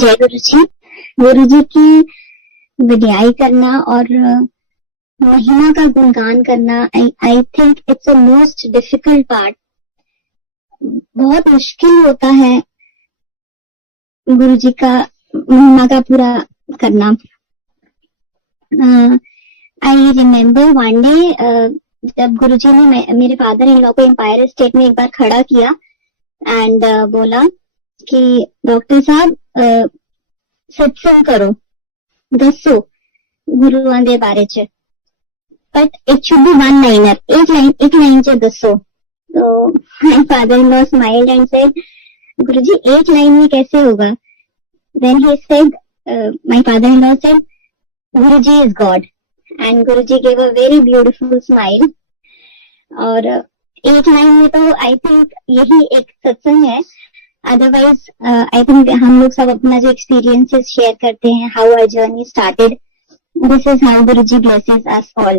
जय गुरु जी। गुरु जी की विद्याई करना और महिमा का गुणगान करना, I think it's a most difficult part. बहुत मुश्किल होता है गुरु जी का महिमा का पूरा करना। आई रिमेम्बर वन डे जब गुरु जी ने मेरे फादर इन लॉ को एम्पायर स्टेट में एक बार खड़ा किया एंड बोला कि डॉक्टर साहब सत्संग करो, दसो गुरुआं दे बारे च, but it should be one liner, एक लाइन च दसो। तो my father in law smiled and said, Guruji एक लाइन में कैसे होगा? Then he said, my father in law said, Guruji is God, and Guruji gave a very beautiful smile. और एक लाइन में तो आई थिंक यही एक सत्संग है। अदरवाइज आई थिंक हम लोग सब अपना जो एक्सपीरियंसेस शेयर करते हैं, how our journey started, this is how Guruji blesses us all.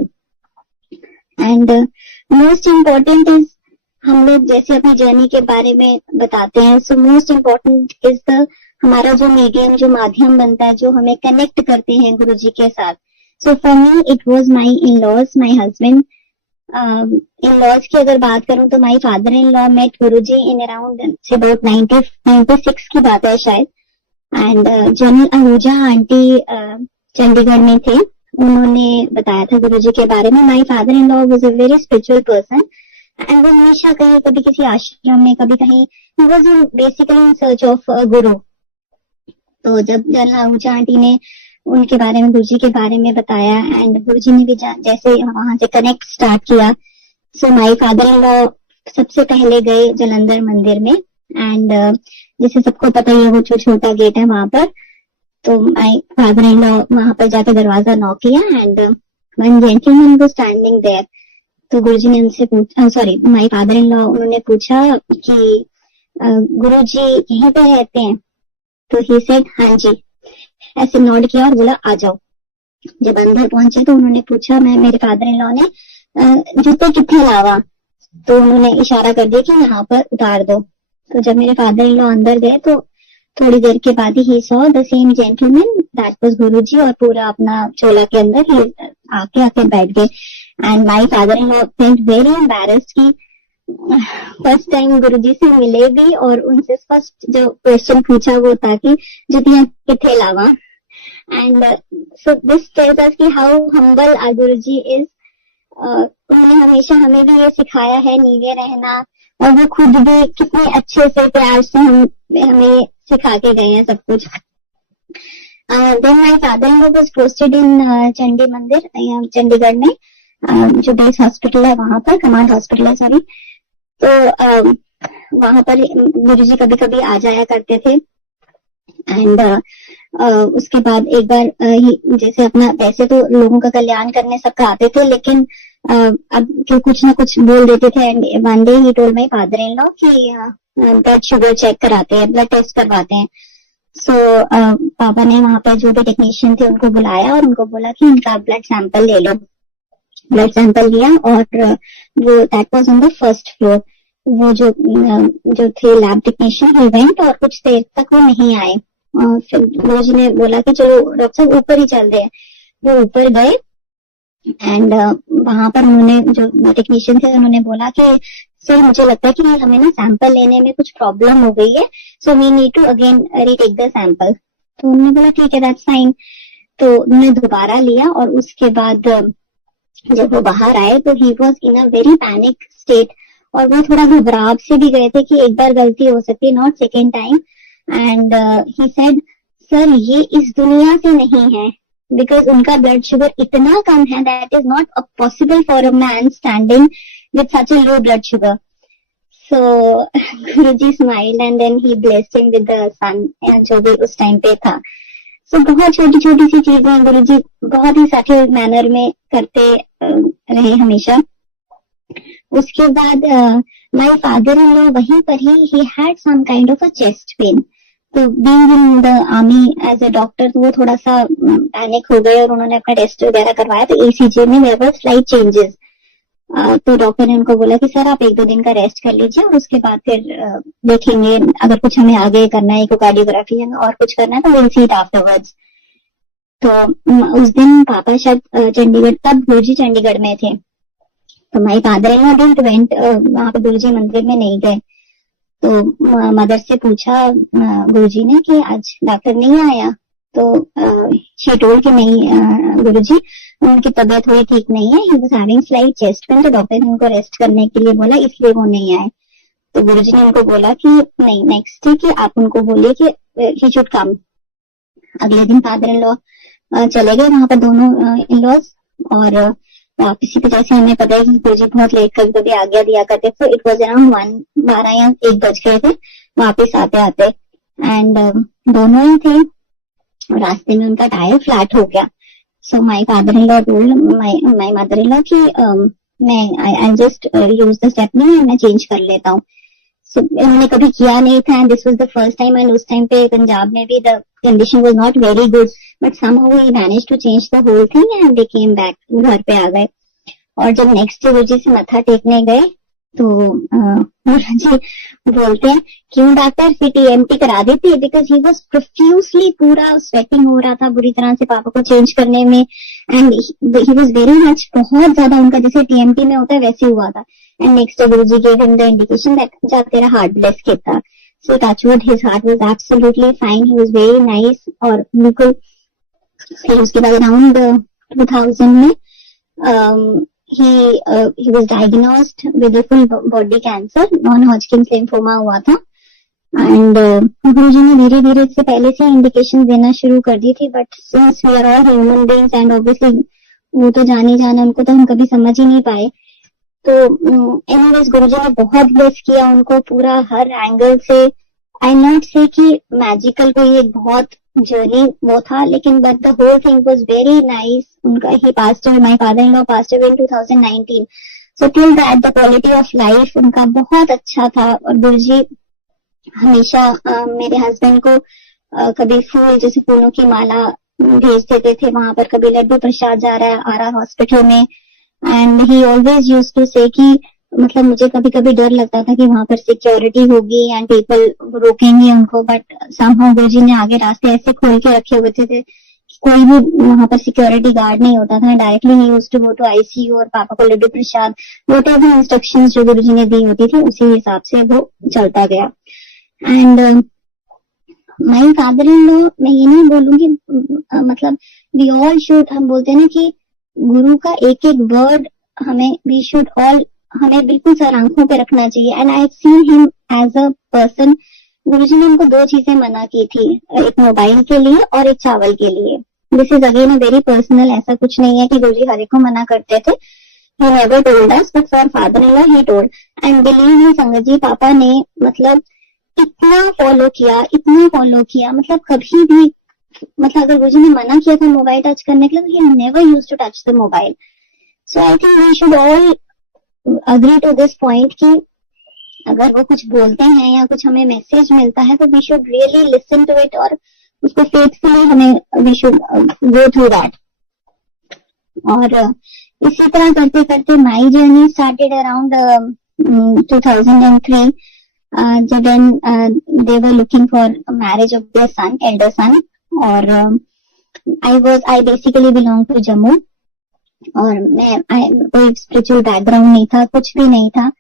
And most important is, हम लोग जैसे अपनी जर्नी के बारे में बताते हैं, so most important is the हमारा जो मीडियम, जो माध्यम बनता है, जो हमें कनेक्ट करते हैं गुरुजी के साथ। So for me it was my in laws, my husband. In laws की अगर बात करूं तो my father in law met Guruji in around about 96 की बात है शायद। And general Ahuja aunty Chandigarh में थे, उन्होंने बताया था गुरुजी के बारे में। My father in law was a very spiritual person and वो हमेशा कहीं, कभी किसी आश्रम में, कभी कहीं, he was basically in search of गुरु। तो जब जनरल आहूजा आंटी ने उनके बारे में, गुरुजी के बारे में बताया एंड गुरुजी ने भी जैसे वहां से कनेक्ट स्टार्ट किया, सो माय फादर इन लॉ सबसे पहले गए जलंधर मंदिर में। एंड जैसे सबको पता ही है, वो छोटा गेट है वहां पर। तो माय फादर इन लॉ वहां पर जाकर दरवाजा नॉक किया and one gentleman was standing there. तो गुरुजी ने उनसे पूछा, sorry my father in law, उन्होंने पूछा कि गुरुजी यहीं पे रहते हैं? तो ही सेड हाँ जी, ऐसे नोट किया और बोला आ जाओ। जब अंदर पहुंचे तो उन्होंने पूछा, मैं, मेरे फादर इन लॉ ने जूते कितने लावा? तो उन्होंने इशारा कर दिया कि यहाँ पर उतार दो। तो जब मेरे फादर इन लॉ अंदर गए तो थोड़ी देर के बाद he saw the same gentleman, that was Guruji, और पूरा अपना चोला के अंदर ही आके बैठ गए। And my father in law felt very embarrassed कि फर्स्ट टाइम गुरुजी से मिले भी, और उनसे फर्स्ट जो क्वेश्चन पूछा वो था कि जुतियां किथे लावा। And so this tells us कि how humble our Guruji is. उन्होंने हमेशा हमें भी ये सिखाया है नीवे रहना, और वो खुद भी कितने अच्छे से प्यार से हमें सिखा के गए हैं सब कुछ। Then my father in law was posted in Chandi Mandir, Chandigarh में, जो बेस हॉस्पिटल है वहां पर, कमांड हॉस्पिटल है सॉरी। तो वहां पर गुरुजी कभी कभी आ जाया करते थे। एंड उसके बाद एक बार जैसे अपना, वैसे तो लोगों का कल्याण करने सबका आते थे, लेकिन अब क्यों कुछ ना कुछ बोल देते थे। And one day he told my father in law कि ब्लड शुगर चेक कराते हैं, ब्लड टेस्ट करवाते हैं। सो पापा ने वहां पर जो भी टेक्नीशियन थे उनको बुलाया और उनको बोला कि इनका ब्लड सैंपल ले लो। ब्लड सैंपल लिया और वो that was on the first floor. वो जो थे लैब टेक्नीशियन, ही वेंट और कुछ देर तक वो नहीं आए। और फिर गुरुजी ने बोला कि चलो डॉक्टर साहब ऊपर ही चल रहे हैं। वो ऊपर गए एंड वहां पर उन्होंने, जो टेक्नीशियन थे, उन्होंने बोला कि सर मुझे लगता है कि हमें ना सैंपल लेने में कुछ प्रॉब्लम हो गई है, so we need to again retake the sample. तो उन्होंने बोला ठीक है, दैट्स फाइन। तो उन्होंने दोबारा लिया और उसके बाद जब वो बाहर आए तो he was in a very panic state, और वो थोड़ा घबराहट से भी गए थे कि एक बार गलती हो सकती है, not second time. And he said sir ये इस दुनिया से नहीं है, बिकॉज उनका ब्लड शुगर इतना कम है that is not possible for a man standing with such a low blood sugar. So Guruji smiled and then he blessed him with the son, जो भी उस टाइम पे था। सो बहुत छोटी छोटी सी चीजें गुरुजी बहुत ही सटल मैनर में करते रहे हमेशा। उसके बाद माय फादर इन लॉ वहीं पर ही had some kind of a chest pain. तो being in the army as a doctor, तो वो थोड़ा सा पैनिक हो गए और उन्होंने अपना टेस्ट वगैरह करवाया। तो ECG में देयर वर स्लाइट चेंजेस, तो डॉक्टर ने उनको बोला कि सर आप 1-2 दिन का रेस्ट कर लीजिए और उसके बाद फिर देखेंगे अगर कुछ हमें आगे करना है, इकोकार्डियोग्राफी है और कुछ करना है तो विल सी इट आफ्टरवर्ड्स। तो उस दिन पापा शायद चंडीगढ़, तब गुरुजी चंडीगढ़ में थे, तो माई father in law didn't went, वहां पे गुरुजी मंदिर में नहीं गए। तो मदर से पूछा गुरुजी ने कि आज डॉक्टर नहीं आया, तो शी टोल्ड कि नहीं गुरुजी उनकी तबीयत थोड़ी ठीक नहीं है, he was having slight chest pain, तो डॉक्टर ने उनको रेस्ट करने के लिए बोला, इसलिए वो नहीं आए। तो गुरुजी ने उनको बोला कि नहीं, नेक्स्ट डे कि आप उनको बोलिए कि ही शुड कम। अगले दिन फादर इन लॉ चले गए वहां पर, दोनों इन लॉज, और वापसी पे जैसे हमें पता है कि गुरुजी बहुत लेट कभी कभी आज्ञा दिया करते, तो इट वॉज अराउंड 12 या 1 बज गए थे वापिस आते आते। एंड दोनों ही थे, रास्ते में उनका टायर फ्लैट हो गया। So my father in law told my mother in law कि मैं I just use the stepney and मैं चेंज कर लेता हूँ। सो उन्होंने कभी किया नहीं था and this was the first time, and उस टाइम पे पंजाब में भी the condition was not very good, but somehow he managed to change the whole thing and they came back, घर पे आ गए। और जब नेक्स्ट डे गुरुजी से मत्था टेकने गए तो गुरुजी बोलते हैं क्यों डॉक्टर फिर टीएमटी करा देती, बिकॉज ही वाज प्रोफ्यूजली, पूरा स्वेटिंग हो रहा था बुरी तरह से पापा को चेंज करने में, and he was very much, बहुत ज्यादा उनका जैसे टीएमटी में होता है वैसे हुआ था। And next day Guruji gave him the indication that जा तेरा हार्ट ब्लेस किया। So touch wood his heart was absolutely fine, he was very nice. और बिल्कुल फिर उसके बाद अराउंड 2000 में he was diagnosed with a full body cancer, non-Hodgkin's lymphoma हुआ था। एंड गुरुजी ने धीरे धीरे इससे पहले से इंडिकेशन देना शुरू कर दी थी, but since we are all human beings and obviously वो तो जान ही जाना, उनको तो हम कभी समझ ही नहीं पाए। तो एनीवेज गुरुजी ने बहुत ब्लेस किया उनको पूरा हर एंगल से। आई नॉट से कि मैजिकल कोई एक बहुत जर्नी वो था, लेकिन but the whole thing was very nice. उनका ही passed away, my father in law passed away in 2019, so till that the quality of life उनका बहुत अच्छा था। और गुरुजी हमेशा मेरे हस्बैंड को कभी फूल, जैसे फूलों की माला भेज देते थे वहां पर, कभी लड्डू प्रसाद जा रहा है आरा हॉस्पिटल में, and he always used to say कि मतलब मुझे कभी कभी डर लगता था कि वहां पर सिक्योरिटी होगी एंड पीपल रोकेंगे उनको, बट समहाउ गुरुजी ने आगे रास्ते ऐसे खोल के रखे हुए थे कि कोई भी वहां पर सिक्योरिटी गार्ड नहीं होता था। Directly he used to go to ICU और पापा को लड्डू प्रसाद, व्हाटएवर इंस्ट्रक्शंस जो गुरुजी ने दी होती थी उसी हिसाब से वो चलता गया। And my father in law, मैं ये नहीं बोलूंगी, मतलब वी ऑल शुड, हम बोलते हैं ना कि गुरु का एक एक वर्ड हमें, वी शुड ऑल, हमें बिल्कुल सर आंखों पे रखना चाहिए। And I have seen him as a person. Guruji ने उनको 2 चीजें मना की थी, एक मोबाइल के लिए और एक चावल के लिए। This is again a very personal, ऐसा कुछ नहीं है कि गुरुजी हर एक को मना करते थे। He never told us, but for father in law he told. And believe me संगत जी, पापा ने मतलब इतना फॉलो किया, मतलब कभी भी, मतलब अगर गुरुजी ने मना किया था मोबाइल टच करने के लिए, तो he never used to touch the mobile. So I think we should all agree to this point कि अगर वो कुछ बोलते हैं या कुछ हमें मैसेज मिलता है तो we should really listen to it, और उसको फेथफुली हमें, we should go through that. और इसी तरह करते करते माई जर्नी स्टार्टेड अराउंड 2003, जब they were looking for marriage of their son, elder son. और I basically belong to Jammu, और मैं कोई स्पिरिचुअल बैकग्राउंड नहीं था, कुछ भी नहीं था।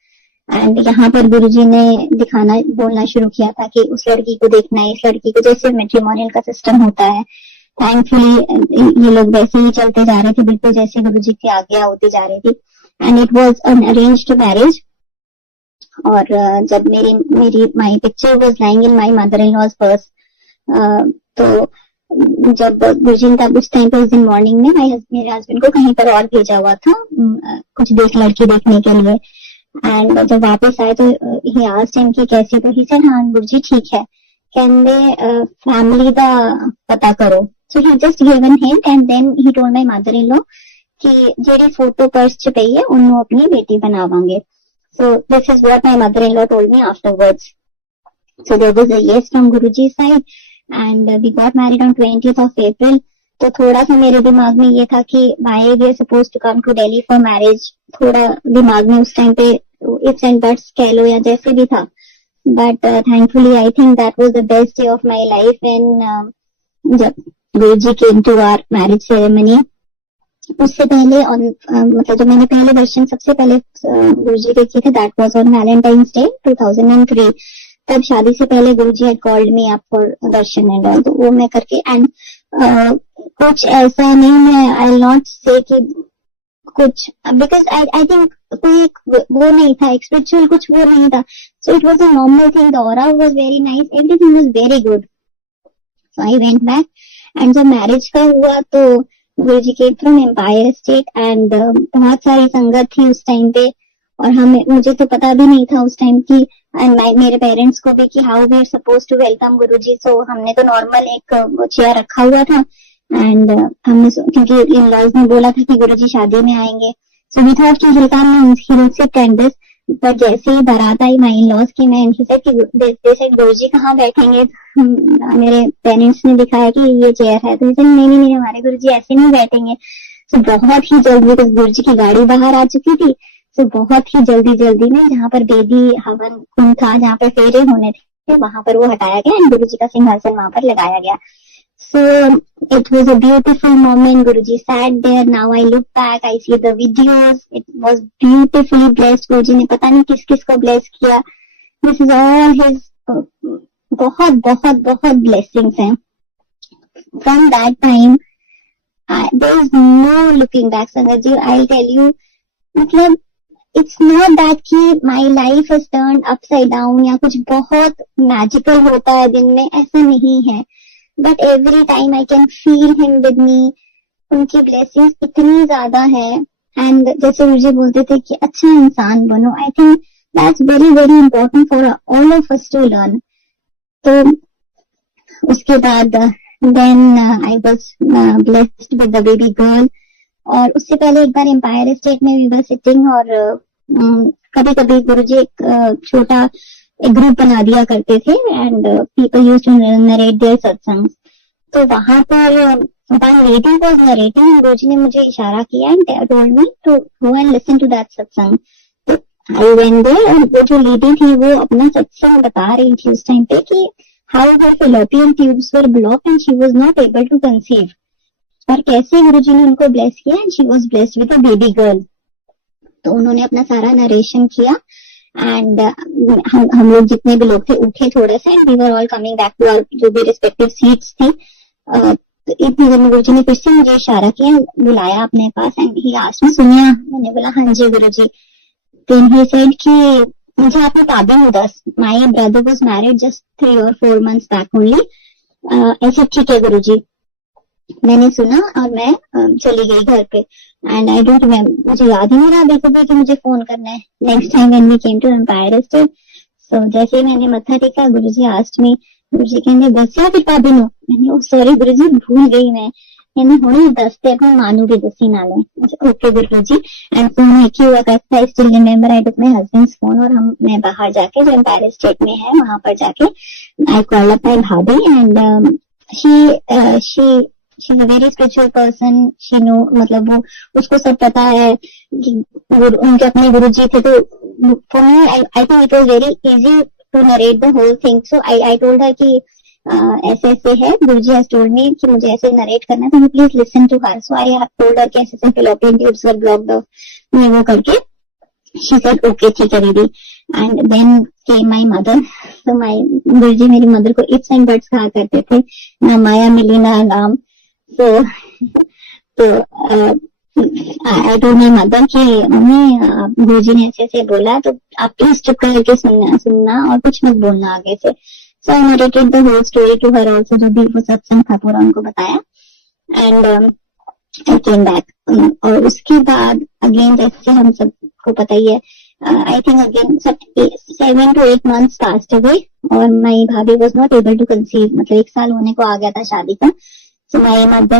एंड यहाँ पर गुरुजी ने दिखाना, बोलना शुरू किया था कि उस लड़की को देखना है, इस लड़की को, जैसे मैट्रिमोनियल का सिस्टम होता है। थैंकफुली ये लोग वैसे ही चलते जा रहे थे, बिल्कुल जैसे गुरुजी की आज्ञा होती जा रही थी। And it was an arranged marriage. और जब मेरी my picture was lying in my mother in law's purse, तो जब गुरुजी का उस टाइम पे, उस दिन मॉर्निंग में मेरे हस्बैंड को कहीं पर और भेजा हुआ था कुछ लड़की देखने के लिए। एंड जब वापस आए तो ही आस्क्ड हिम कि कैसी, तो ही सेड हाँ गुरुजी ठीक है, कहंदे फैमिली दा पता करो। So he just given hint and then he told my mother in law कि जेडी फोटो पर्स च पई है उन्होंने अपनी बेटी बनावांगे। So this is what my mother in law told me afterwards. So there was a yes from Guruji side, and we got married on 20th of April तो थोड़ा सा मेरे दिमाग में ये था कि why we are suppose to come to Delhi for marriage, थोड़ा दिमाग में उस टाइम पे इफ्स एंड बट्स कह लो या जैसे भी था. But thankfully I think that was the best day of my life when जब Guruji came to our marriage ceremony. उससे पहले मतलब जो मैंने पहले दर्शन सबसे पहले गुरुजी के किए थे, that was on Valentine's Day 2003. तब शादी से पहले Guruji had called me up for darshan and all, तो वो मैं करके. एंड कुछ ऐसा नहीं, मैं आई विल नॉट से कि कुछ, बिकॉज आई थिंक कोई वो नहीं था, एक स्पिरिचुअल कुछ वो नहीं था. So it was a normal thing. The aura was very nice, everything was very good. So I went back. And जब मैरिज का हुआ तो गुरुजी के फ्रॉम एम्पायर स्टेट एंड बहुत सारी संगत थी उस टाइम पे. और हमें, मुझे तो पता भी नहीं था उस टाइम की, एंड मेरे पेरेंट्स को भी, कि how we are suppose to welcome Guruji. So हमने तो नॉर्मल एक चेयर रखा हुआ था. एंड हमने, क्योंकि इन लॉज ने बोला था कि गुरुजी शादी में आएंगे, सो वी थॉट कि he will sit and this. But जैसे ही बारात आई माई इन लॉज की, मैं इनसे सेड गुरुजी कहाँ बैठेंगे. मेरे पेरेंट्स ने दिखाया कि ये चेयर है, तो नहीं नहीं नहीं, हमारे गुरुजी ऐसे नहीं बैठेंगे. सो बहुत ही जल्दी, बिकॉज गुरुजी की गाड़ी बाहर आ चुकी थी, सो बहुत ही जल्दी में जहाँ पर बेदी हवन कुंड था, जहाँ पर फेरे होने थे, वहां पर वो हटाया गया एंड गुरुजी का सिंहासन वहां पर लगाया गया. So it was a beautiful moment. Guruji sat there. Now I look back, I see the videos. It was beautifully blessed. Guruji ने पता नहीं किस किस को bless किया. This is all his बहुत बहुत बहुत blessings हैं. From that time, there is no looking back. Sangat ji, I'll tell you, मतलब it's not that कि my life has turned upside down या कुछ बहुत magical होता है दिन में, ऐसा नहीं है. But every time I can feel him with me. उनकी ब्लेसिंग्स इतनी ज्यादा है. एंड जैसे मुझे बोलते थे कि अच्छा इंसान बनो, I think that's very very important for all of us to learn. तो उसके बाद then I was blessed with the baby girl. और उससे पहले एक बार एम्पायर स्टेट में वी वर सिटिंग, और कभी कभी गुरुजी एक छोटा एक ग्रुप बना दिया करते थे and people used to narrate their satsang. तो वहां पर one lady was narrating, Guruji ने मुझे इशारा किया and told me to go and listen to that satsang. तो आई वेंट देयर और वो जो लेडी थी वो अपना सत्संग बता रही थी उस टाइम पे कि how her fallopian tubes were blocked and she was not able to conceive, और कैसे गुरुजी ने उनको ब्लेस किया and she was blessed with a baby girl. तो उन्होंने अपना सारा नरेशन किया. एंड हम लोग जितने भी लोग थे उठे थोड़े से, and we were all coming back to our जो भी रिस्पेक्टिव सीट्स थी. तो इतनी देर में गुरुजी ने फिर से मुझे इशारा किया, बुलाया अपने पास एंड ही आस्क्ड मी, सुनिया. मैंने बोला हाँ जी गुरुजी. देन ही सेड कि मुझे आपने ताबीन दस, my brother was married just 3 or 4 months back only. ऐसे ठीक है गुरुजी. मैंने सुना और मैं चली गई घर पे. एंड आई डोंट रिमेम्बर, मुझे याद ही नहीं रहा बिल्कुल कि मुझे फोन करना है next time when we came to Empire State. So जैसे ही मैंने मत्था टेका, गुरुजी आस्क्ड मी, गुरुजी कहने दसिया फिर पाबी नो. मैंने सॉरी गुरुजी भूल गई मैं. मैंने हुणे दसते अपने मानू भी दसी नाले. Okay Guruji. एंड फोन एक ही हुआ करता है, still remember I took my husbands phone, और मैं बाहर जाके जो एम्पायर स्टेट में है वहां पर जाके आई कॉल्ड अप माय भाभी and she is a very spiritual person. She know, मतलब वो उसको सब पता है कि उनके अपने गुरुजी थे. तो for me I think it was very easy to narrate the whole thing. So I told her कि ऐसे ऐसे है, गुरुजी हैज टोल्ड मी कि मुझे ऐसे नरेट करना है, तो please listen to her. So I have told her कि ऐसे ऐसे फैलोपियन ट्यूब्स वर ब्लॉक्ड, मैं वो करके शी सेड ओके ठीक है दीदी. And then came my mother. तो माय गुरुजी मेरी मदर को इट्स एंड बट्स कहा करते थे, ना माया मिली ना नाम. तो आई टोल्ड माय मदर कि मम्मी गुरुजी ने ऐसे ऐसे बोला, तो आप प्लीज चुप करके सुनना और कुछ मत बोलना आगे से. So I narrated the whole story to her also, जो भी वो सत्संग था पूरा उनको बताया. And I came back. और उसके बाद अगेन जैसे हम सबको पता ही है, I think again 7 to 8 months passed away और माई भाभी was not able to conceive. मतलब 1 साल होने को आ गया था शादी का. So my mother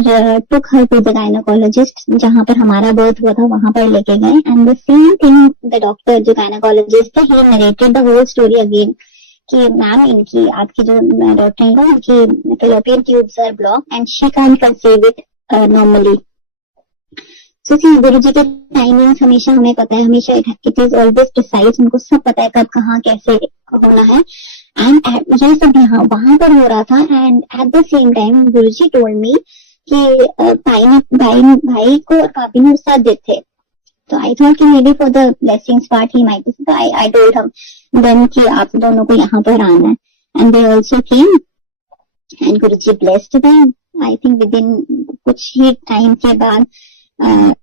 took her to the gynecologist, जहाँ पर हमारा बर्थ हुआ था वहां पर लेके गए. And the same thing, the doctor जो gynecologist थे, he narrated the whole story again कि मैम इनकी आपकी जो डॉक्टर है उनकी fallopian tubes are blocked and she can't conceive it. Normally. तो गुरु जी के टाइमिंग्स हमेशा हमें पता है, हमेशा इट इज ऑलवेज प्रिसाइज, उनको सब पता है कब कहाँ कैसे होना है। एंड ये सब यहाँ वहां पर हो रहा था। And eight the same time Guru ji told me कि भाई को और भाभी ने साथ देते। तो आई थॉट कि may be for the blessings part he might. तो आई टोल्ड हिम देन कि आप दोनों को यहाँ पर आना है। And they also came and guru ji blessed them. I think within कुछ ही टाइम के बाद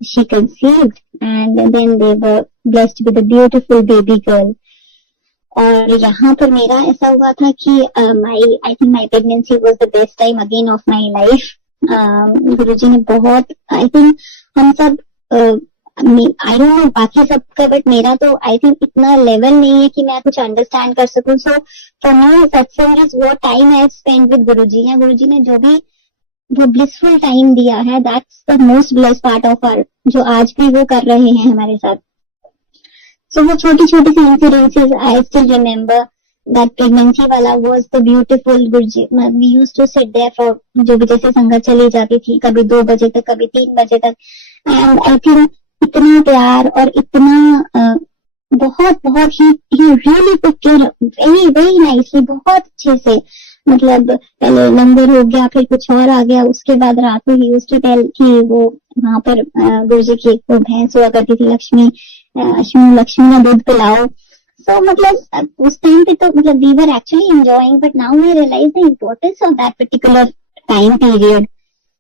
she conceived and then they were blessed with a beautiful baby girl. और यहाँ पर मेरा ऐसा हुआ था कि I think my pregnancy was the best time again of my life. गुरुजी ने बहुत, I think हम सब I don't know बाकी सबका, बट मेरा तो I think इतना लेवल नहीं है कि मैं कुछ अंडरस्टैंड कर सकूं। सो फॉर मी सत्संग इज वो टाइम आई स्पेंड विद गुरुजी। या गुरुजी ने जो भी वो ब्लिसफुल टाइम दिया है, that's the most blessed part of our, जो आज भी वो कर रहे हैं हमारे साथ। सो वो छोटी छोटी सी incidences I still remember. That pregnancy वाला was the beautiful. Guruji we used to sit there for, जो भी जैसे संगत चली जाती थी, कभी 2 बजे तक, कभी 3 बजे तक। एंड आई थिंक इतना प्यार और इतना बहुत बहुत he really took care very very nicely, बहुत अच्छे से। मतलब पहले लंगर हो गया, फिर कुछ और आ गया, उसके बाद रात को ही उसकी टेल की वो वहां पर गुरुजी की एक भैंस हुआ करती थी, लक्ष्मी का दूध पिलाओ। सो मतलब उस टाइम पे तो मतलब we were actually enjoying, but now we realise the importance of that particular time period.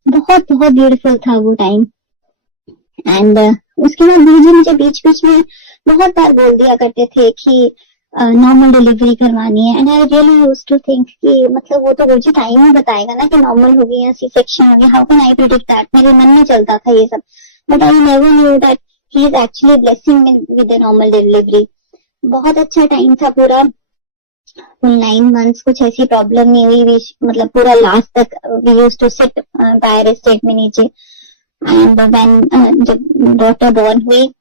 बहुत बहुत ब्यूटीफुल था वो टाइम। एंड उसके बाद गुरुजी मुझे बीच बीच में बहुत बार बोल दिया करते थे कि नॉर्मल डिलीवरी करवानी है। And I really used to think कि मतलब वो तो गुरुजी टाइम ही बताएगा ना कि नॉर्मल होगी या सी सेक्शन होगी, how can I predict that. मेरे मन में चलता था ये सब, but I never knew that he is actually blessing me with a normal delivery. बहुत अच्छा टाइम था पूरा, 9 months कुछ ऐसी प्रॉब्लम नहीं हुई। मतलब पूरा लास्ट तक वी यूज्ड टू सिट बायर स्टेट में नीचे। एंड व्हेन जब डॉटर बॉर्न हुई,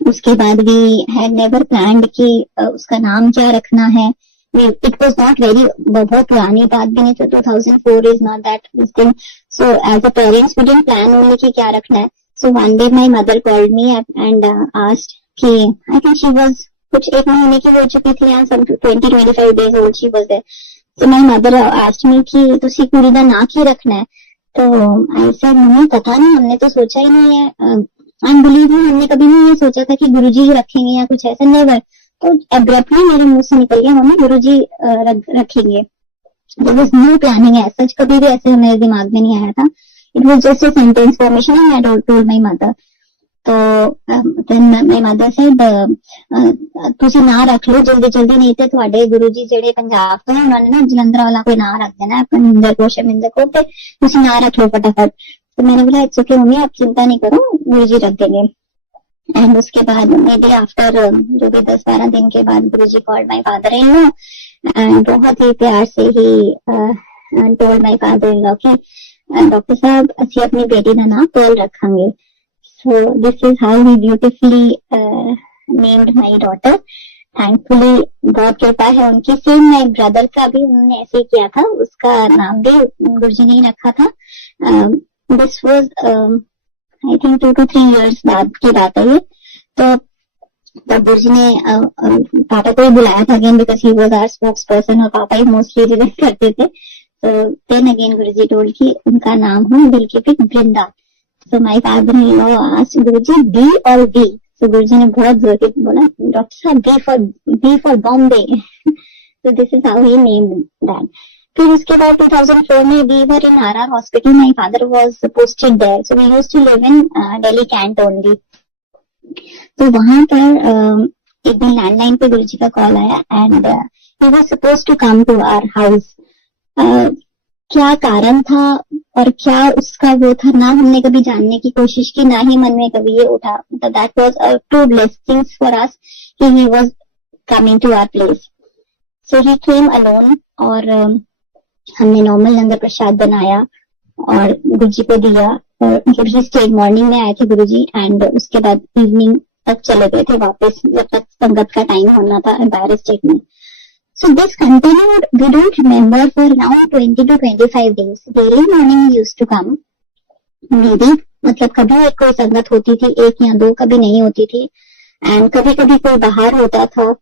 उसके बाद वी हैड नेवर प्लान्ड कि उसका नाम क्या रखना है। इट वाज नॉट वेरी, बहुत पुरानी बात भी नहीं, तो 2004 is not that thing. So as a parents we didn't plan only कि क्या रखना है। So one day my mother called me and asked कि आई थिंक शी वाज कुछ 1 महीने की हो चुकी थी, या some 20-25 days old she was there. So my mother asked me कि तुसी कुड़ी दा नाम की रखना है। तो आई सेड मम्मी पता नहीं, हमने तो सोचा ही नहीं है। अनबिलीव में हमने कभी नहीं ये सोचा था कि गुरुजी ही रखेंगे या कुछ ऐसा, नेवर। तो एब्रप्टली मेरे मुंह से निकल गया मम्मी गुरुजी रखेंगे। There was no planning as such, कभी भी ऐसे मेरे दिमाग में नहीं आया था। It was just a sentence formation and I told my mother. तो देन माय मदर सेड ਤੁਸੀਂ ना रख लो जल्दी जल्दी, नहीं तो ਤੁਹਾਡੇ गुरुजी ਜਿਹੜੇ पंजाब ਤੋਂ हैं उन्होंने ना जलंधर वाला कोई ना रख देना है, मिंदर को शमिंदर को, ਤੇ ਤੁਸੀਂ ना रख लो फटाफट। तो मैंने बोला इट्स ओके मम्मी, आप चिंता नहीं करो, गुरुजी रख देंगे। एंड उसके बाद मे बी आफ्टर जो भी 10-12 दिन के बाद Guruji called my father in law and बहुत ही प्यार से ही told my father in law कि डॉक्टर साहब ਅਸੀਂ अपनी बेटी का नाम पर्ल रखांगे। So this is how he beautifully named my daughter. Thankfully बहुत कृपा है उनकी। सेम माय ब्रदर का भी उन्होंने ऐसे ही किया था, उसका नाम भी गुरुजी ने ही रखा था। This was I think 2 to 3 years बाद की बात है ये। तो तब गुरुजी ने पापा को ही बुलाया था again, because he was our spokes person, और पापा ही मोस्टली रिलेट करते थे। तो देन अगेन गुरुजी टोल्ड कि उनका नाम हो will keep it Vrinda. So my father in law asked Guruji B और बी। तो गुरुजी ने बहुत जोर से बोला डॉक्टर साहब B for Bombay. So this is how he named that. फिर उसके बाद 2004 में we were in RR hospital, my father was posted there, so we used to live in Delhi cantt only. तो वहां पर एक दिन लैंडलाइन पे गुरुजी का कॉल आया and he was supposed to come to our house. क्या कारण था और क्या उसका वो था ना हमने कभी जानने की कोशिश की, ना ही मन में कभी ये उठा। That was two blessings for us कि he was coming to our place. So he came alone और हमने नॉर्मल लंगर प्रसाद बनाया और गुरुजी को दिया। मतलब ही स्टेड, मॉर्निंग में आए थे गुरुजी एंड उसके बाद इवनिंग तक चले गए थे वापस, जब तक संगत का टाइम होना था एम्पायर स्टेट में। So this continued, we don't remember, for around 20 to 25 days. Daily morning he used to come मेरी मतलब कभी एक कोई संगत होती थी, एक या दो, कभी नहीं होती थी, एंड कभी कभी कोई बाहर होता था.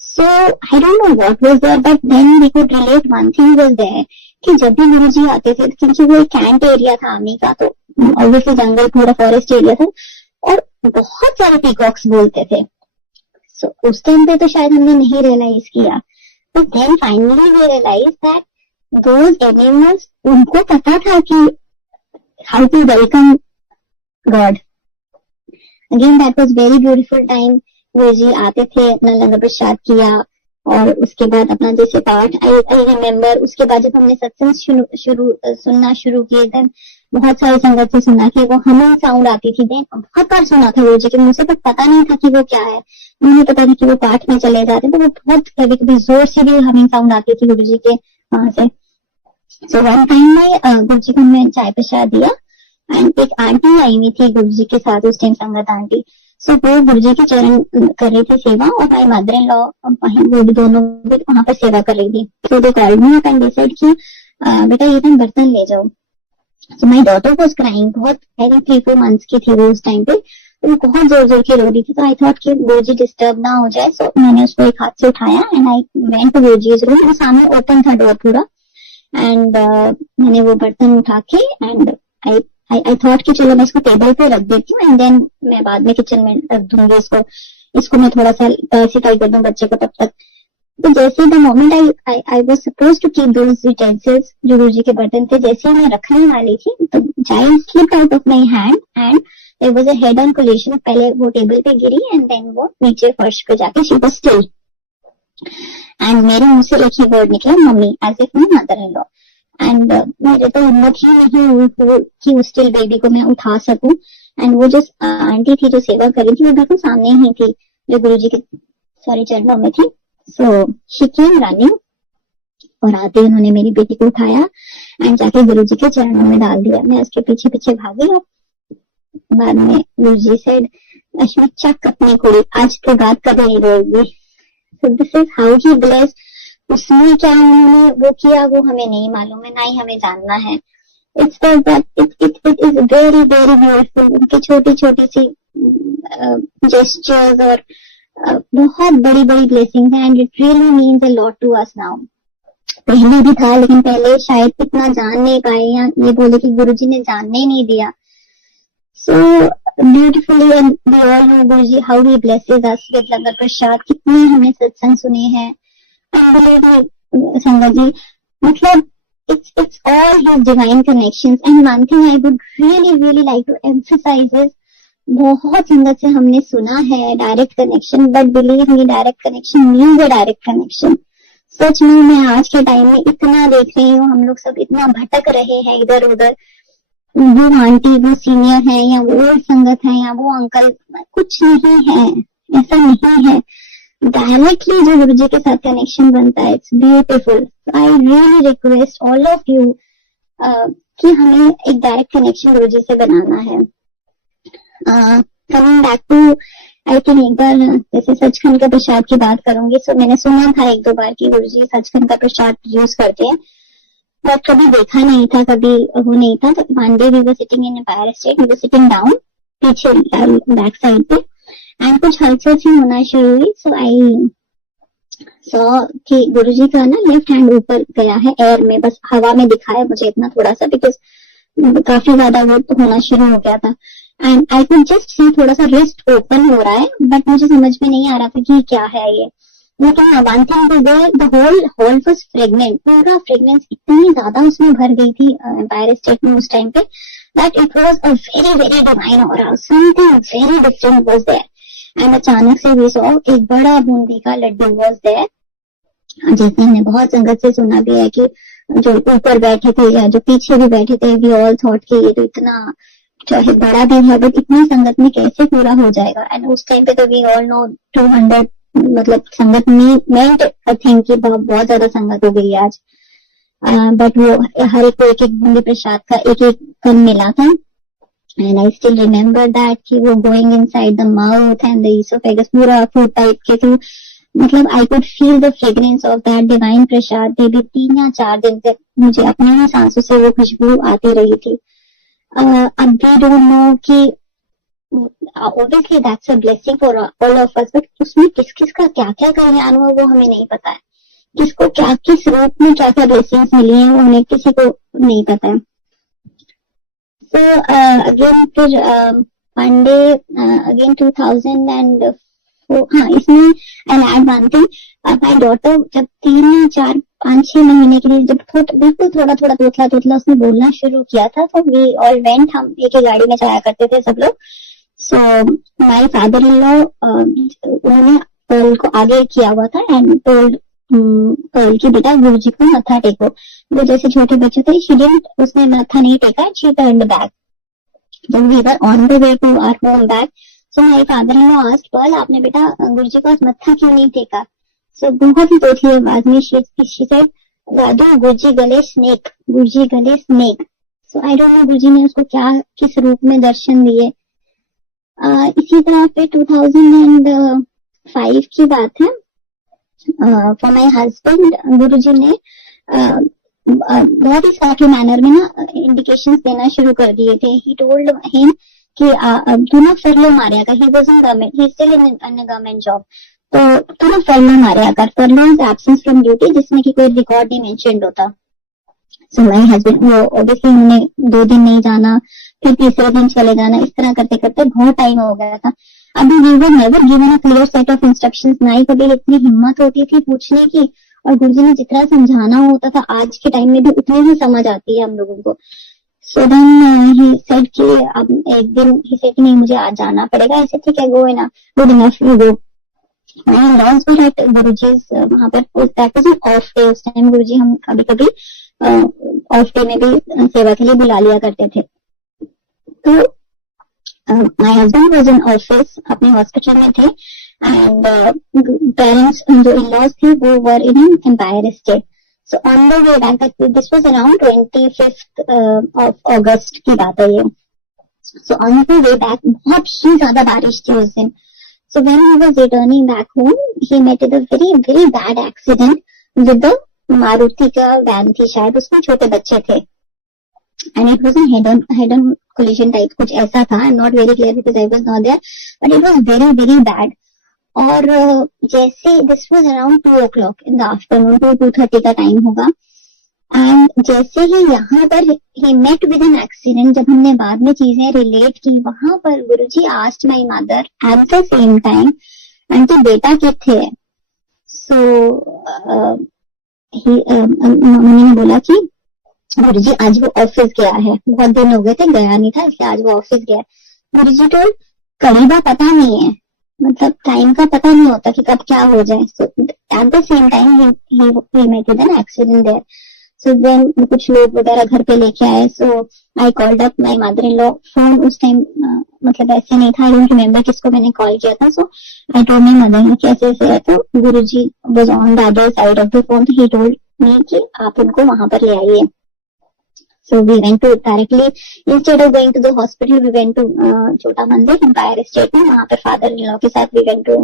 So I don't know what was there, but then we could relate. One thing was there कि जब भी गुरुजी आते थे, क्योंकि वो एक कैंट एरिया था आर्मी का, तो ऑब्वियसली जंगल पूरा फॉरेस्ट एरिया था, और बहुत सारे पीकॉक्स बोलते थे. सो उस टाइम पे तो शायद हमने नहीं रियलाइज किया, but then finally we realise that those animals, उनको पता था कि how to welcome God. Again that was very beautiful time. वो जी आते थे, अपना लंगर प्रसाद किया, और उसके बाद अपना जैसे पाठ, आई रिमेम्बर, उसके बाद जब हमने सत्संग सुनना शुरू किए, देन बहुत सारी संगत से सुना कि वो हमिंग साउंड आती थी. देन बहुत बार सुना था गुरु जी के, मुझे तो पता नहीं था कि वो क्या है, मुझे पता था कि वो पाठ में चले जाते, तो वो बहुत कभी कभी जोर से भी हमिंग साउंड आती थी गुरु जी के वहां से. सो वन टाइम में गुरु जी को हमने चाय प्रसाद दिया, एंड एक आंटी आई हुई थी गुरु जी के साथ उस टाइम, संगत आंटी. सो वो गुरु जी के चरण कर रही थी सेवा, और माई मदर इन लॉ वहीं, वो भी दोनों भी वहां पर सेवा कर रही थी. So they called me up and decide कि बेटा ये तुम बर्तन ले जाओ. So my daughter was crying, बहुत आई थिंक 3-4 मंथ्स की थी वो उस टाइम पे, तो वो बहुत जोर जोर की रो रही थी. तो आई थॉट कि गुरु जी डिस्टर्ब ना हो जाए, सो मैंने उसको एक हाथ से उठाया, and I went to Guru जी's room. वो सामने ओपन था डोर पूरा, एंड मैंने वो बर्तन उठा के, एंड आई थॉट कि चलो मैं इसको टेबल पे रख देती हूँ, एंड देन मैं बाद में किचन में रख दूंगी इसको मैं थोड़ा सा सिकाई कर दूं बच्चे को तब तक. तो जैसे the moment I was suppose to keep those utensils, जो गुरु जी के बर्तन थे, जैसे मैं रखने वाली थी, तो child slipped out of my hand, and there was a head on collision. पहले वो टेबल पे गिरी, एंड देन वो नीचे फर्श पे जाके शी वाज स्टिल, एंड मेरे मुंह से एक ही वर्ड निकला, mummy, as if my mother in law. And मेरे तो हिम्मत ही नहीं हुई कि उस स्टिल बेबी को मैं उठा सकूं. एंड वो जो आंटी थी जो सेवा कर रही थी, वो बिल्कुल सामने ही थी, जो गुरुजी के चरणों में थी. सो शी केम रनिंग, और आते ही उन्होंने मेरी बेटी को उठाया एंड जाके गुरुजी के चरणों में डाल दिया. मैं उसके पीछे पीछे भागी, और बाद में गुरुजी से, अश्विनी चक अपनी कुड़ी, आज के बाद कभी नहीं रोएगी. So this is how he blessed. उसमें क्या उन्होंने वो किया, वो हमें नहीं मालूम है, ना ही हमें जानना है. It's it is very very beautiful. उनकी छोटी छोटी सी जेस्चर्स और बहुत बड़ी बड़ी ब्लेसिंग्स हैं, and it really means a lot to us now. पहले भी था, लेकिन पहले शायद इतना जान नहीं पाए, या ये बोले कि गुरुजी ने जानने ही नहीं दिया. So beautifully, and we all know Guruji how he blesses us with लंगर प्रसाद. कितने हमने सत्संग सुने हैं संगत जी, मतलब it's all his divine connections. And one thing I would really like to emphasize is, बहुत संगत से हमने सुना है direct connection, but believe me, direct connection means a direct connection. सच में मैं आज के टाइम में इतना देख रही हूँ, हम लोग सब इतना भटक रहे हैं इधर उधर. वो आंटी, वो सीनियर है, या वो ओल्ड संगत है, या वो अंकल, कुछ नहीं है, ऐसा नहीं है. डायरेक्टली जो गुरु जी के साथ कनेक्शन बनता है, it's beautiful. I really request all of you कि हमें एक डायरेक्ट कनेक्शन गुरु जी से बनाना है. Coming back to, I think एक बार जैसे सचखंड का प्रसाद की बात करूंगी. सो मैंने सुना था 1-2 बार कि गुरु जी सचखंड का प्रसाद यूज करते हैं, बट कभी देखा नहीं था, कभी वो नहीं था. तो one day we were sitting in empire state, we were sitting down पीछे बैक साइड पे, एंड कुछ हलचल सी होना शुरू हुई. सो आई सॉ कि गुरुजी का ना लेफ्ट हैंड ऊपर गया है एयर में, बस हवा में दिखा है मुझे इतना थोड़ा सा, बिकॉज काफी ज्यादा वो होना शुरू हो गया था. And I could just see थोड़ा सा रिस्ट ओपन हो रहा है, बट मुझे समझ में नहीं आ रहा था कि क्या है ये. लेकिन one thing is there, the whole was fragrant. पूरा फ्रेगनेंस इतनी ज्यादा उसमें भर गई थी एम्पायर स्टेट में उस टाइम पे, that it was a very very divine aura. Something very different was there. And अचानक से वी सॉ एक बड़ा बूंदी का लड्डू वाज देयर. जैसे हमने बहुत संगत से सुना भी है कि जो ऊपर बैठे थे या जो पीछे भी बैठे थे, वी ऑल थॉट कि ये तो इतना चाहे बड़ा भी है, बट इतनी संगत में कैसे पूरा हो जाएगा. एंड उस टाइम पे तो वी ऑल नो 200, मतलब संगत मेंट आई थिंक कि बहुत ज्यादा संगत हो गई आज. बट वो हर एक को एक एक बूंदी प्रसाद का एक एक कण मिला था. And I still remember that कि वो going inside the mouth and the oesophagus, पूरा फूड पाइप के थ्रू, मतलब I could feel the fragrance of that divine Prasad. Baby 3 या 4 दिन तक मुझे अपने ही सांसों से वो खुशबू आती रही थी. अब वी डोंट नो कि obviously that's a blessing for all of us, but उसमें किस किस का क्या क्या कल्याण हुआ वो हमें नहीं पता है, किसको क्या किस रूप में क्या क्या ब्लेसिंग्स मिली हैं वो हमें किसी को नहीं पता है. So again फिर one day again 2004, हाँ इसमें I'll add one thing, my daughter जब 3 या 4 5 6 महीने के लिए जब बिल्कुल थोड़ा थोड़ा तोतला उसने बोलना शुरू किया था, तो we all went, हम एक ही गाड़ी में जाया करते थे सब लोग. So my father-in-law उन्होंने पर्ल को आगे किया हुआ था एंड टोल्ड पर्ल की बेटा गुरुजी को मत्था टेको. वो जैसे छोटे बच्चे थे, she didn't, उसने मत्था नहीं टेका, she turned back. When we were on the way to our home back, so my father-in-law asked Pearl, आपने बेटा गुरुजी को मत्था क्यों नहीं टेका? So बहुत ही तोतली आवाज में she said, दादू गुरुजी गले स्नेक, गुरुजी गले snake. So I don't know गुरुजी ने उसको क्या किस रूप में दर्शन दिए. इसी तरह पे 2005 की बात है. फॉर माय हस्बैंड गुरुजी ने बहुत ही सटल मैनर में ना इंडिकेशंस देना शुरू कर दिए थे. ही टोल्ड हिम कि तू ना फर्लो मारिया कर. He was in government, he still in government job, तो तू ना फर्लो मारिया कर. Furlough is absence from duty, जिसमें कि कोई रिकॉर्ड नहीं मेंशन्ड होता. सो माय हस्बैंड, वो ऑब्वियसली हमने 2 दिन नहीं जाना, फिर तीसरे दिन चले जाना, इस तरह करते करते बहुत टाइम हो गया था. अभी we were never given a clear set of instructions. ना ही कभी इतनी हिम्मत होती थी पूछने की, और गुरुजी ने जितना समझाना होता था आज के टाइम में भी उतनी ही समझ आती है हम लोगों को. सो देन ही सेड कि अब एक दिन ही सेड कि नहीं मुझे आज जाना पड़ेगा. ऐसे ठीक है, go enough, good enough, you go. My laws were at गुरुजी's वहां पर that was an off day. उस टाइम गुरुजी हम कभी कभी ऑफ डे में भी सेवा के लिए बुला लिया करते थे. तो my husband was in office, अपने हॉस्पिटल में थे, and parents जो in-laws थे वो were in an Empire State. So on the way back, this was around 25th of August की बात है ये. So on the way back बहुत ही ज्यादा बारिश थी उस दिन. So when he was returning back home, he met with a very very bad accident with the Maruti का वैन थी, शायद उसमें छोटे बच्चे थे. And it was a head-on collision type, कुछ ऐसा था. I'm not very clear because I was not there, but it was very very bad. और जैसे this was around 2 o'clock in the afternoon, 2:30 का टाइम होगा. एंड जैसे ही यहाँ पर he met with an accident, जब हमने बाद में चीजें रिलेट की, वहां पर गुरुजी asked my mother at the same time, aunty बेटा किथे है? So मम्मी ने बोला कि गुरुजी आज वो ऑफिस गया है, बहुत दिन हो गए थे गया नहीं था, इसलिए आज वो ऑफिस गया. गुरुजी तो करीबा पता नहीं है, मतलब टाइम का पता नहीं होता कि कब क्या हो जाए. So at the same time he met with an accident there. So then कुछ लोग वगैरह घर पे लेके आए. So I called up my mother in law. Phone उस टाइम मतलब ऐसे नहीं था, आई डोंट रिमेम्बर किसको मैंने कॉल किया था. So I told my mother कि ऐसे ऐसे है. तो Guruji was on the other side of the phone. He told me कि आप उनको वहां पर ले आइए. So we went to directly, instead of going to the hospital, we went to छोटा मंदिर Empire State में. वहां पर father-in-law के साथ we went to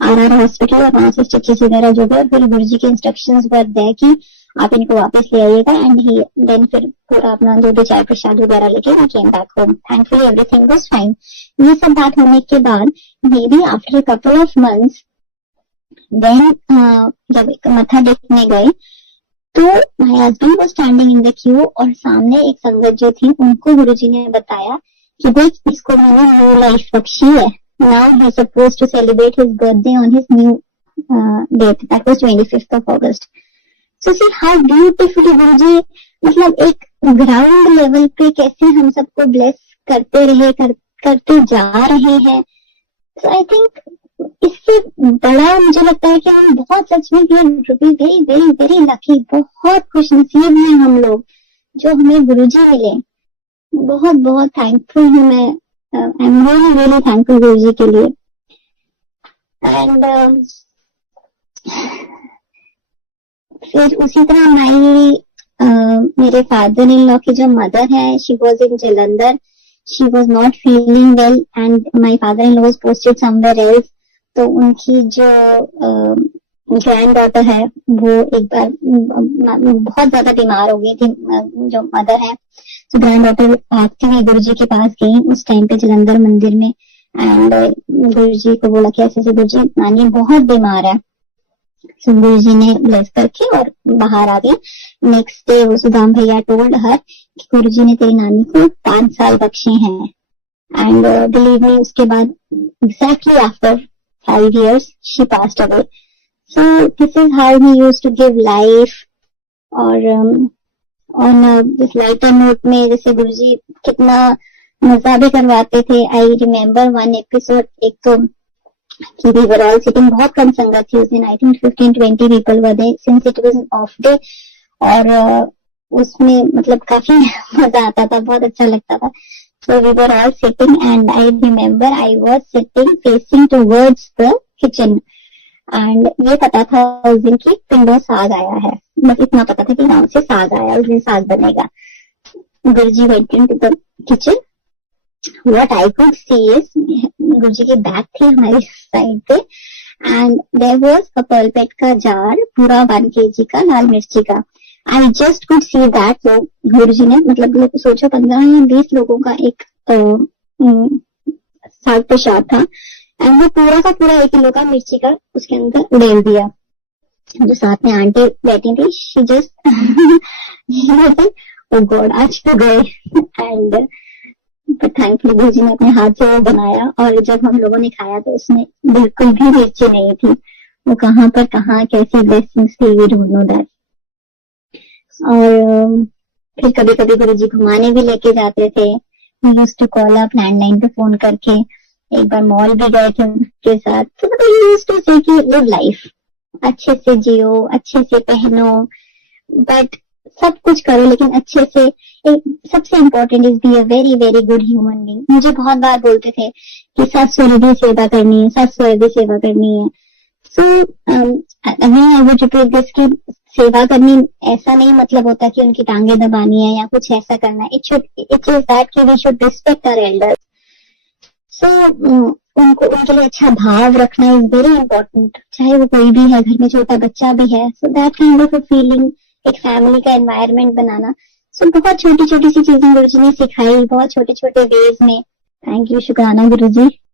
RR hospital, और वहां से स्टिचेस वगैरह जो गए. फिर गुरुजी के इंस्ट्रक्शंस वर दे कि आप इनको वापस ले आइएगा. एंड ही देन फिर पूरा अपना जो भी चाय प्रसाद वगैरह लेके we came back home. Thankfully everything was fine. ये सब बात होने के बाद maybe after a couple of months, then जब मत्था टेकने गए तो my husband was standing in the Q, और सामने एक संगत जो थी उनको गुरुजी ने बताया कि देख इसको मैंने न्यू लाइफ बख्शी है. Now he is supposed to celebrate his birthday on his new date, that was 25th of August. So see how beautifully Guruji मतलब एक ग्राउंड लेवल पे कैसे हम सबको ब्लेस करते रहे करते जा रहे हैं. सो आई थिंक इससे बड़ा मुझे लगता है कि हम बहुत सच में वेरी वेरी वेरी लकी, बहुत खुशनसीब हैं हम लोग जो हमें गुरुजी मिले. बहुत बहुत थैंकफुल हूँ मैं. I am really really thankful Guruji के लिए. एंड फिर उसी तरह मेरे फादर इन लॉ की जो मदर है, she was in Jalandhar. She was not feeling well and my father in law was posted somewhere else. तो उनकी जो ग्रैंड डॉटर है वो एक बार बहुत ज्यादा बीमार हो गई थी, जो मदर है। तो ग्रैंड डॉटर भागती हुई गुरु जी के पास गई उस टाइम पे जलंधर मंदिर में, एंड गुरु जी को बोला कि ऐसे ऐसे गुरु जी नानी बहुत बीमार है। तो गुरु जी ने ब्लेस करके और बाहर आ गए। नेक्स्ट डे वो सुदाम भैया टोल्ड हर कि गुरु जी ने तेरी नानी को 5 साल बख्शे हैं, एंड बिलीव मी उसके बाद exactly after 5 years she passed away. So this is how he used to give life. और on this lighter note में जैसे गुरुजी कितना मजा भी करवाते थे। आई रिमेम्बर वन एपिसोड, एक तो कि we were all sitting, बहुत कम संगत थी उस दिन, I think 15-20 people were there since it was an off day, और उसमें मतलब काफी मजा आता था, बहुत अच्छा लगता था। So we were all sitting and I remember I was sitting facing towards the kitchen, and ये पता था उस दिन की पिंडो साग आया है, बस इतना पता था कि गांव से साग आया, उस दिन साग बनेगा। Guruji went into the kitchen, what I could see is Guruji की बैग थी हमारी साइड पे, एंड देयर वाज अ पल्पेट का जार पूरा 1 kg का लाल मिर्ची का। I just could see that. तो गुरुजी ने मतलब सोचो 15 या 20 लोगों का एक साग प्रसाद था, एंड वो पूरा का पूरा 1 किलो का मिर्ची का उसके अंदर उड़ेल दिया। जो साथ में आंटी बैठी थी, शी जस्ट ओ गॉड आज तो गए, एंड बट थैंकफुली गुरुजी ने अपने हाथ से वो बनाया, और जब हम लोगों ने खाया तो उसमें बिल्कुल भी मिर्ची नहीं थी। वो कहाँ पर कहाँ कैसी ब्लेसिंग्स थी, वी डोंट नो दैट। और फिर कभी कभी गुरुजी घुमाने भी लेके जाते थे। We used to call up landline पे फोन करके। एक बार मॉल भी गए थे उनके साथ। तो यूज्ड टू से कि लिव लाइफ, अच्छे से जियो, अच्छे से पहनो, बट सब कुछ करो लेकिन अच्छे से। सबसे important is be a very very good human being. मुझे बहुत बार बोलते थे कि सास ससुर की सेवा करनी है, सास ससुर की सेवा करनी है। सो आई वुड रिपीट दिस कि सेवा करनी ऐसा नहीं मतलब होता कि उनकी टांगे दबानी है या कुछ ऐसा करना है। इट इज दैट कि we should respect our elders. So उनको उनके लिए अच्छा भाव रखना इज वेरी इंपॉर्टेंट, चाहे वो कोई भी है, घर में छोटा बच्चा भी है। So that kind of a feeling, एक फैमिली का एनवायरनमेंट बनाना। सो बहुत छोटी छोटी सी चीजें गुरुजी ने सिखाई, बहुत छोटे छोटे वेज में। थैंक यू, शुक्राना गुरुजी।